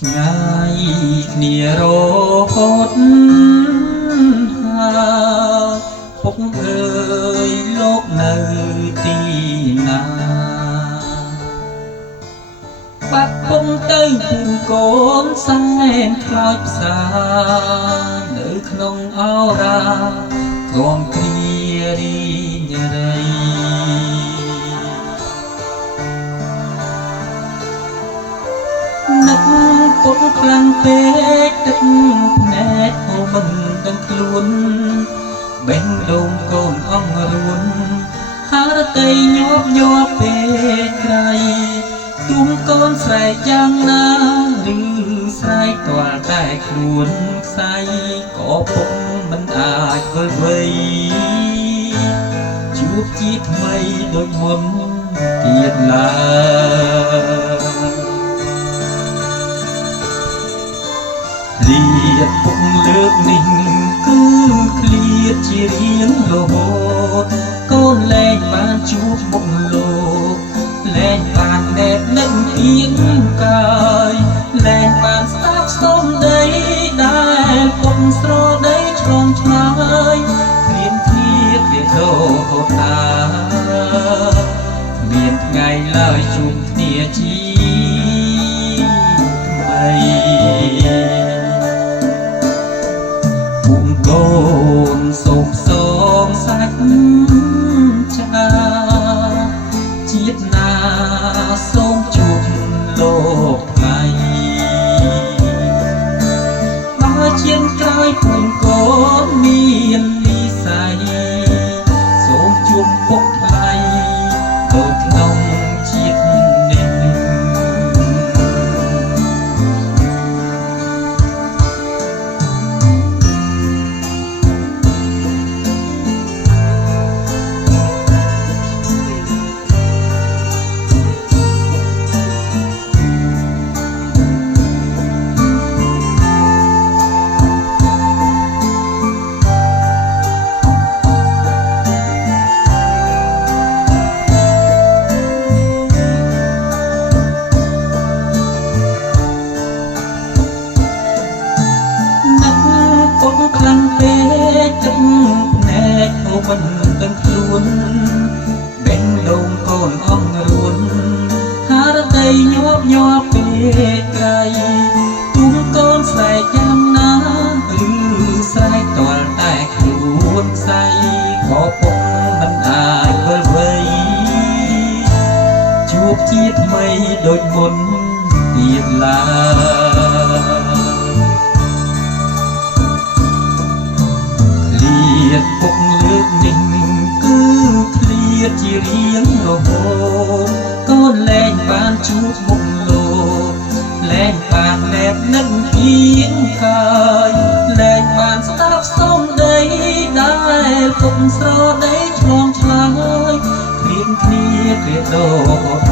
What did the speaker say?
ឆ្ងាយគ្នារហូតហើយពុកអើយលោកនៅទីណាបាត់ពុំទៅភូមិកូនសែនខ្លោចផ្សានៅក្នុងអរាគំគ្រារីញរៃនឹកពុកខ្លាំងពេកទឹកភ្នែកហូរមិនដឹងខ្លួនបេះដូងកូនអង្រួនហារតីញាប់ញាប់ពេកក្រៃទុំកូនស្រែកយ៉ាងណាឬស្រែកទាល់តែខ្លួនខ្សែក៏ពុកមិនអាចវិលវ័យជួបជាថ្មីដូចមុនទៀតឡើយលៀតពុកលើកនេះគឺឃ្លាតជារៀងរហូតកូនលែងបានជួបមុខលោកលែងបានណែបនឹងទៀងកាយលែងបានស្ដាប់សំដីដែលពុកស្រដីឆ្លងឆ្លើយគ្មានគ្នាទៀតរហូតណាមានថ្ងៃឡើយជួបគ្នាជាថ្មីកូនសូមសងសាច់ចាជាតិណាសូមជួបលោកថ្លៃបើជាក្រោយភូមិកូនមាននិស័យសូមជួបពុកថ្លៃដូចក្នុងជាតិនេះខ្លាំងពេកទឹកភ្នែកអូមិនដឹងខ្លួនបេះដូងកូនអង្រួនហារតីញាប់ញាប់ពេកក្រៃទុំកូនស្រែកយ៉ាងណាឬស្រែកទាល់តែខ្លួនខ្សែក៏ពុកមិនអាចវិលវ័យជួបជាថ្មីដូចមុនទៀតឡើយពុកលើកនេះគឺឃ្លាតជារៀងរហូតកូនលែងបានជួបមុខលោកលែងបានណែបនឹងទៀងកាយលែងបានស្ដាប់សំដីដែលពុកស្រដីឆ្លងឆ្លើយគ្រៀងគ្នាគ្រាដោ